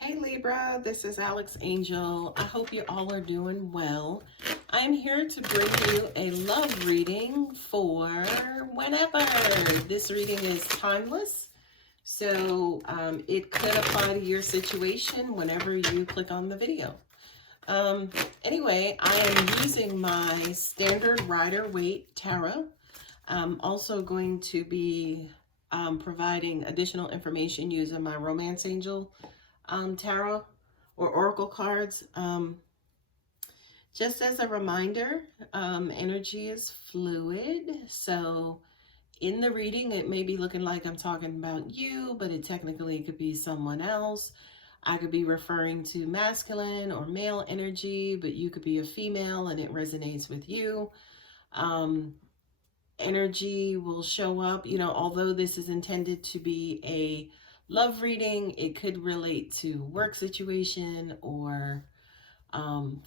Hey Libra, this is Alex Angel. I hope you all are doing well. I'm here to bring you a love reading for whenever. This reading is timeless, so it could apply to your situation whenever you click on the video. Anyway, I am using my standard Rider-Waite Tarot. I'm also going to be providing additional information using my Romance Angel tarot or oracle cards. Just as a reminder, energy is fluid, so in the reading it may be looking like I'm talking about you, but it technically could be someone else. I could be referring to masculine or male energy, but you could be a female and it resonates with you. Energy will show up, although this is intended to be a love reading, it could relate to work situation or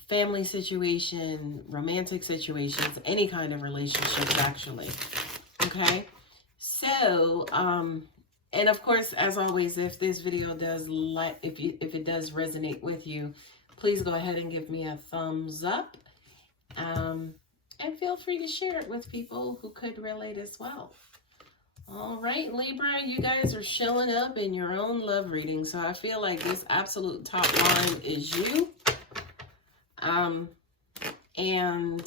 family situation, romantic situations, any kind of relationships actually. Okay, so and of course, as always, if this video does if it does resonate with you, please go ahead and give me a thumbs up, and feel free to share it with people who could relate as well. All right, Libra, you guys are showing up in your own love reading. So I feel like this absolute top line is you. And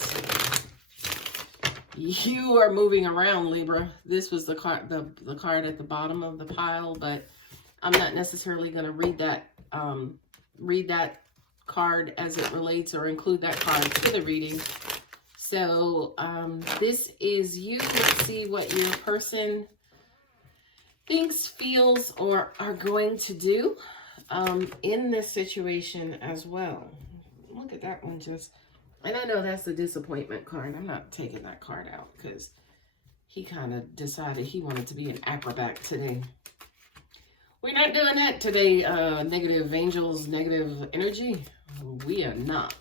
you are moving around, Libra. This was the card, the card at the bottom of the pile, but I'm not necessarily going to read that card as it relates or include that card to the reading. So this is you. Let's see what your person thinks, feels, or are going to do in this situation as well. Look at that one and I know that's the disappointment card. I'm not taking that card out because he kind of decided he wanted to be an acrobat today. We're not doing that today, negative angels, negative energy. We are not.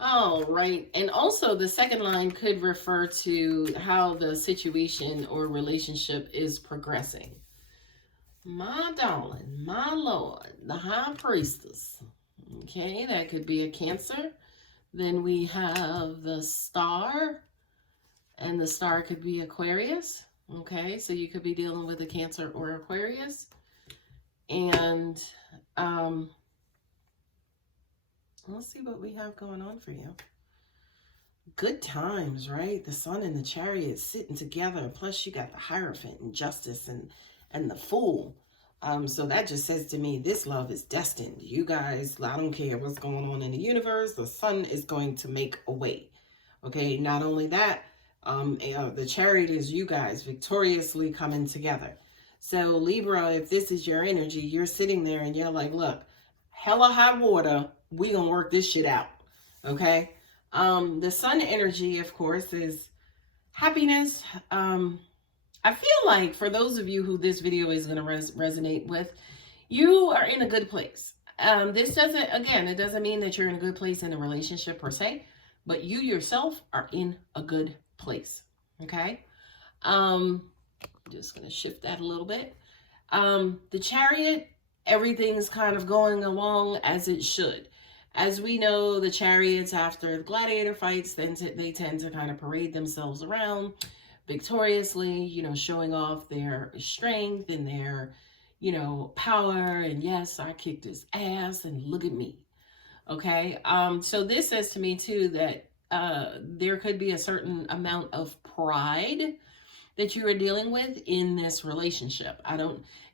All right. And also the second line could refer to how the situation or relationship is progressing. My darling, my Lord, the High Priestess. Okay, that could be a Cancer. Then we have the Star, and the Star could be Aquarius. Okay, so you could be dealing with a Cancer or Aquarius. And let's see what we have going on for you. Good times, right? The Sun and the Chariot sitting together. Plus you got the Hierophant and Justice and the Fool. So that just says to me, this love is destined. You guys, I don't care what's going on in the universe. The Sun is going to make a way. Okay, not only that, the Chariot is you guys victoriously coming together. So Libra, if this is your energy, you're sitting there and you're like, look, hella high water, we gonna work this shit out. Okay, the Sun energy, of course, is happiness. I feel like for those of you who this video is going to resonate with, you are in a good place. This doesn't, again, it doesn't mean that you're in a good place in a relationship per se, but you yourself are in a good place. Okay, just going to shift that a little bit. The Chariot, everything's kind of going along as it should. As we know, the Chariots, after the gladiator fights, they tend to kind of parade themselves around victoriously, showing off their strength and their, power. And yes, I kicked his ass and look at me. Okay. So this says to me too, that there could be a certain amount of pride that you are dealing with in this relationship.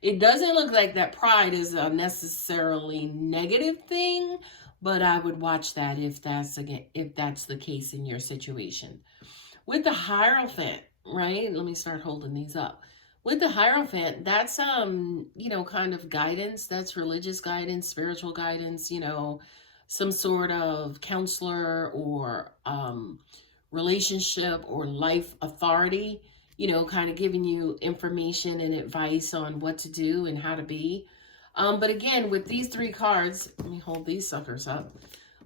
It doesn't look like that pride is a necessarily negative thing, but I would watch that if that's the case in your situation. With the Hierophant, right? Let me start holding these up. With the Hierophant, that's, kind of guidance. That's religious guidance, spiritual guidance, some sort of counselor or relationship or life authority, kind of giving you information and advice on what to do and how to be. But again, with these three cards, let me hold these suckers up.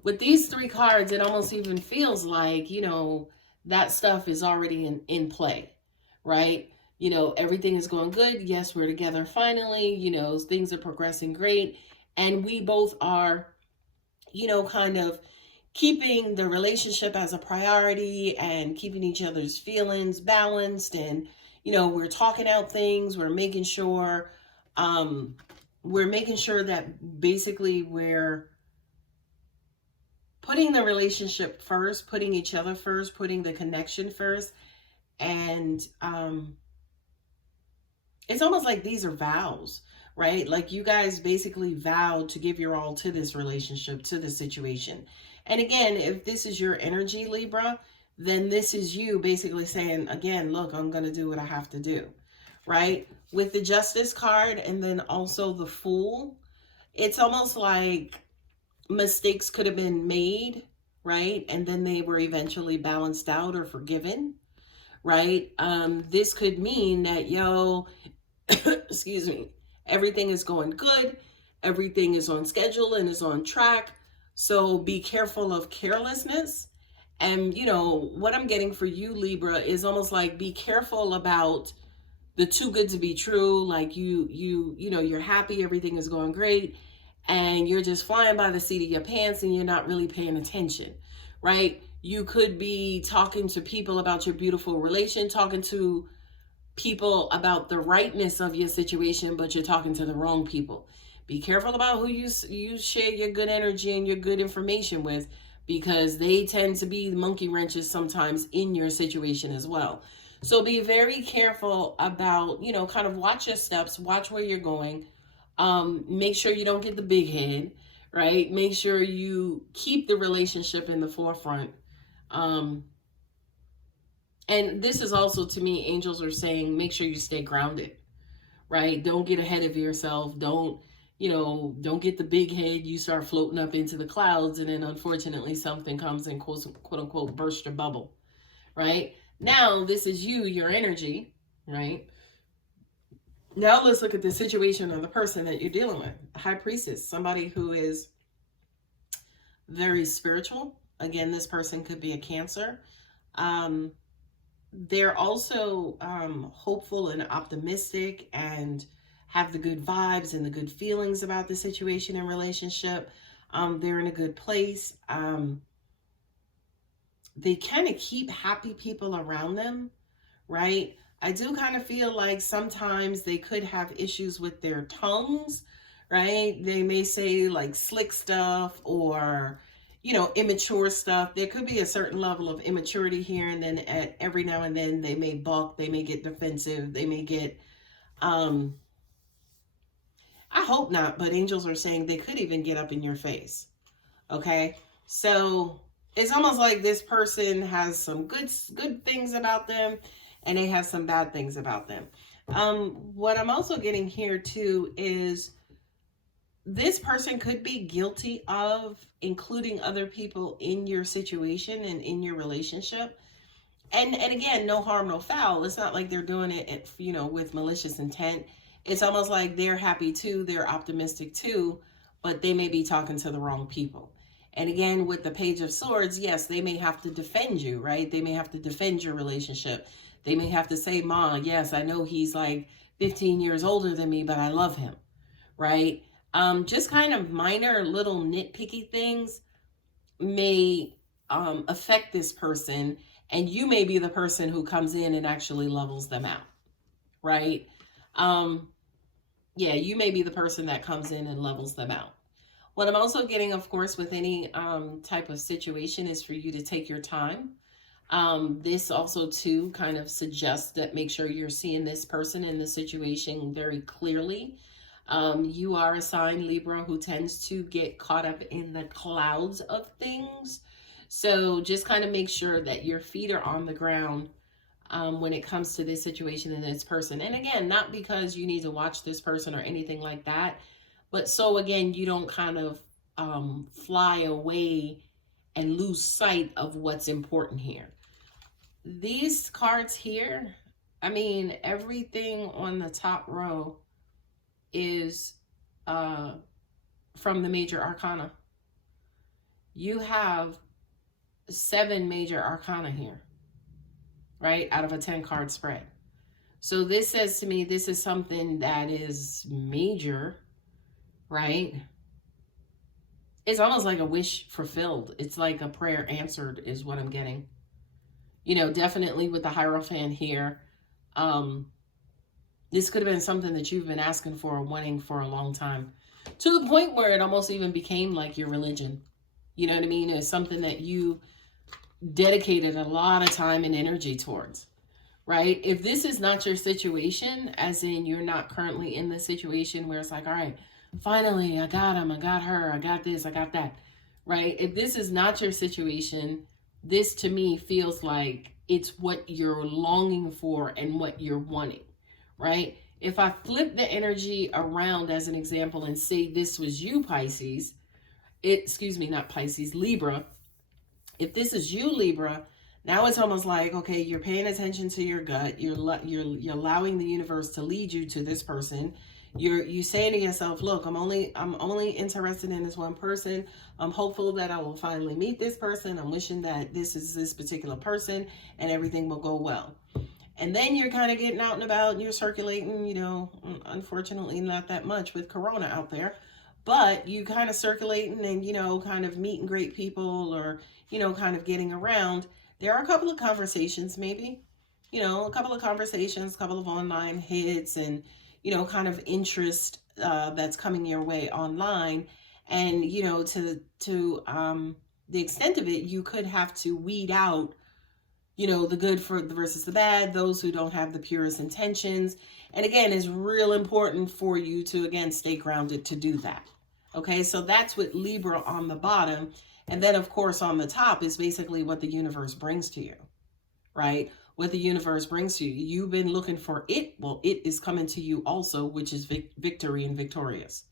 With these three cards, it almost even feels like, that stuff is already in play, right? Everything is going good. Yes, we're together finally. Things are progressing great. And we both are, you know, kind of keeping the relationship as a priority and keeping each other's feelings balanced. And, you know, we're talking out things, we're making sure that basically we're putting the relationship first, putting each other first, putting the connection first. And it's almost like these are vows, right? Like you guys basically vowed to give your all to this relationship, to the situation. And again, if this is your energy, Libra, then this is you basically saying, again, look, I'm going to do what I have to do, right? With the Justice card and then also the Fool, it's almost like mistakes could have been made, right? And then they were eventually balanced out or forgiven, right? This could mean that, excuse me, everything is going good, everything is on schedule and is on track. So be careful of carelessness. And you know what I'm getting for you, Libra, is almost like be careful about the too good to be true. Like you know, you're happy, everything is going great, and you're just flying by the seat of your pants and you're not really paying attention, right? You could be talking to people about your beautiful relation, talking to people about the rightness of your situation, but you're talking to the wrong people. Be careful about who you share your good energy and your good information with, because they tend to be monkey wrenches sometimes in your situation as well. So be very careful about, you know, kind of watch your steps, watch where you're going. Make sure you don't get the big head, right? Make sure you keep the relationship in the forefront. And this is also, to me, angels are saying, make sure you stay grounded, right? Don't get ahead of yourself. Don't get the big head. You start floating up into the clouds, and then unfortunately something comes and quote unquote burst your bubble, right? Now, this is you, your energy, right? Now let's look at the situation of the person that you're dealing with. High Priestess, somebody who is very spiritual. Again, this person could be a Cancer. They're also hopeful and optimistic and have the good vibes and the good feelings about the situation and relationship. They're in a good place. They kind of keep happy people around them, right? I do kind of feel like sometimes they could have issues with their tongues, right? They may say like slick stuff or, you know, immature stuff. There could be a certain level of immaturity here, and then every now and then they may balk, they may get defensive, they may get, I hope not, but angels are saying they could even get up in your face, okay? So it's almost like this person has some good things about them, and they have some bad things about them. What I'm also getting here too is this person could be guilty of including other people in your situation and in your relationship. And again, no harm, no foul. It's not like they're doing it, you know, with malicious intent. It's almost like they're happy too, they're optimistic too, but they may be talking to the wrong people. And again, with the Page of Swords, yes, they may have to defend you, right? They may have to defend your relationship. They may have to say, Ma, yes, I know he's like 15 years older than me, but I love him, right? Just kind of minor little nitpicky things may affect this person, and you may be the person who comes in and actually levels them out, right? Yeah, you may be the person that comes in and levels them out. What I'm also getting, of course, with any type of situation is for you to take your time. This also, too, kind of suggests that make sure you're seeing this person in the situation very clearly. You are a sign, Libra, who tends to get caught up in the clouds of things. So just kind of make sure that your feet are on the ground when it comes to this situation and this person. And again, not because you need to watch this person or anything like that, but so again, you don't kind of fly away and lose sight of what's important here. These cards here, I mean, everything on the top row is from the major arcana. You have 7 major arcana here, right, out of a 10 card spread. So this says to me, this is something that is major, right? It's almost like a wish fulfilled. It's like a prayer answered is what I'm getting. You know, definitely with the Hierophant here. This could have been something that you've been asking for or wanting for a long time. To the point where it almost even became like your religion. You know what I mean? It's something that you dedicated a lot of time and energy towards, right? If this is not your situation, as in you're not currently in the situation where it's like, all right, finally, I got him, I got her, I got this, I got that, right? If this is not your situation, this to me feels like it's what you're longing for and what you're wanting, right? If I flip the energy around as an example and say this was you, Pisces, not Pisces, Libra. If this is you, Libra, now it's almost like, okay, you're paying attention to your gut. You're allowing the universe to lead you to this person. You say to yourself, look, I'm only interested in this one person. I'm hopeful that I will finally meet this person. I'm wishing that this is this particular person and everything will go well. And then you're kind of getting out and about and you're circulating, you know, unfortunately not that much with Corona out there, but you kind of circulating and, you know, kind of meeting great people or, you know, kind of getting around. There are a couple of conversations, maybe, you know, a couple of conversations, a couple of online hits and, you know, kind of interest that's coming your way online. And, you know, to the extent of it, you could have to weed out, you know, the good versus the bad, those who don't have the purest intentions. And again, it's real important for you to, again, stay grounded to do that. Okay, so that's with Libra on the bottom. And then, of course, on the top is basically what the universe brings to you, right? What the universe brings to you. You've been looking for it. Well, it is coming to you also, which is victory and victorious.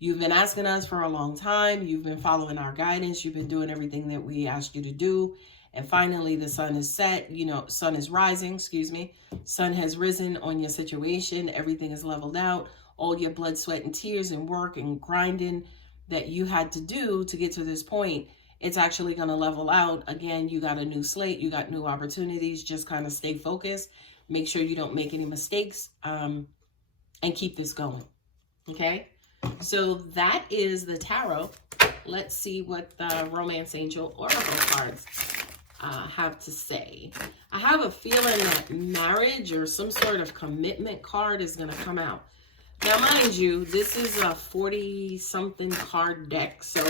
You've been asking us for a long time. You've been following our guidance. You've been doing everything that we asked you to do. And finally, the sun is set, you know, sun is rising, sun has risen on your situation. Everything is leveled out. All your blood, sweat, and tears and work and grinding that you had to do to get to this point, it's actually going to level out. Again, you got a new slate. You got new opportunities. Just kind of stay focused. Make sure you don't make any mistakes and keep this going. Okay? So that is the tarot. Let's see what the Romance Angel Oracle cards have to say. I have a feeling that marriage or some sort of commitment card is going to come out. Now, mind you, this is a 40-something card deck, so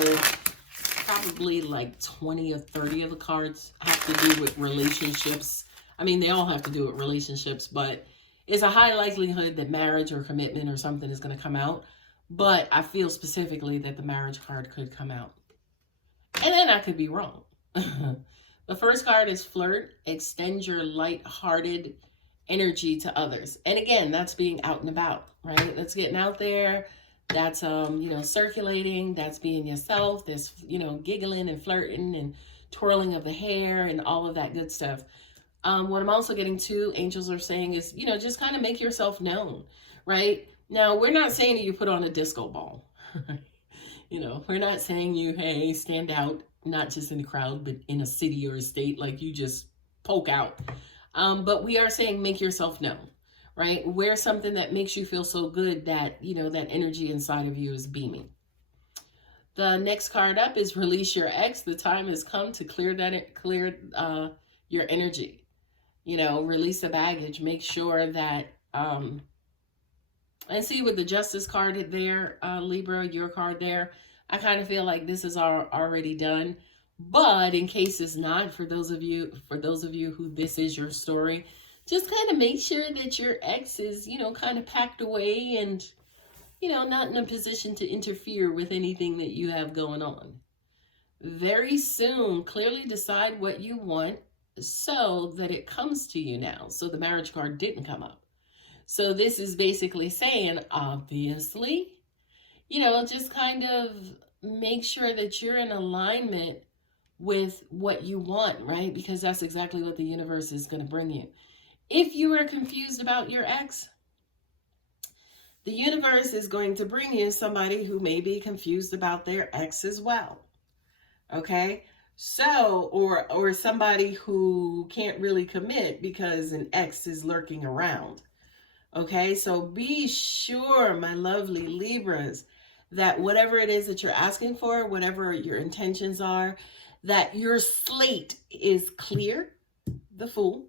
probably like 20 or 30 of the cards have to do with relationships. I mean, they all have to do with relationships, but it's a high likelihood that marriage or commitment or something is going to come out. But I feel specifically that the marriage card could come out. And then I could be wrong. The first card is flirt. Extend your light-hearted energy to others. And again, that's being out and about, right? That's getting out there. That's, you know, circulating. That's being yourself. That's, you know, giggling and flirting and twirling of the hair and all of that good stuff. What I'm also getting to, angels are saying is, you know, just kind of make yourself known, right? Now, we're not saying that you put on a disco ball. You know, we're not saying you, hey, stand out, not just in the crowd, but in a city or a state, like you just poke out. But we are saying make yourself known, right? Wear something that makes you feel so good that, you know, that energy inside of you is beaming. The next card up is release your ex. The time has come to clear your energy. You know, release the baggage. Make sure that, and see with the Justice card there, Libra, your card there, I kind of feel like this is already done. But in case it's not, for those of you who this is your story, just kind of make sure that your ex is, you know, kind of packed away and, you know, not in a position to interfere with anything that you have going on. Very soon, clearly decide what you want so that it comes to you now. So the marriage card didn't come up. So this is basically saying, obviously, you know, just kind of make sure that you're in alignment with what you want, right? Because that's exactly what the universe is going to bring you. If you are confused about your ex, the universe is going to bring you somebody who may be confused about their ex as well. Okay? So, or somebody who can't really commit because an ex is lurking around. Okay? So be sure, my lovely Libras, that whatever it is that you're asking for, whatever your intentions are, that your slate is clear, the Fool,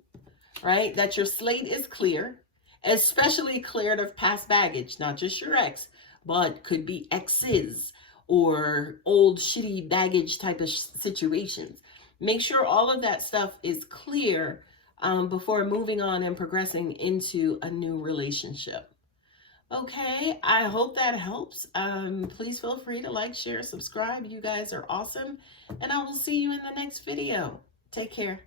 right? That your slate is clear, especially cleared of past baggage, not just your ex, but could be exes or old shitty baggage type of situations. Make sure all of that stuff is clear before moving on and progressing into a new relationship. Okay, I hope that helps. Please feel free to like, share, subscribe. You guys are awesome. And I will see you in the next video. Take care.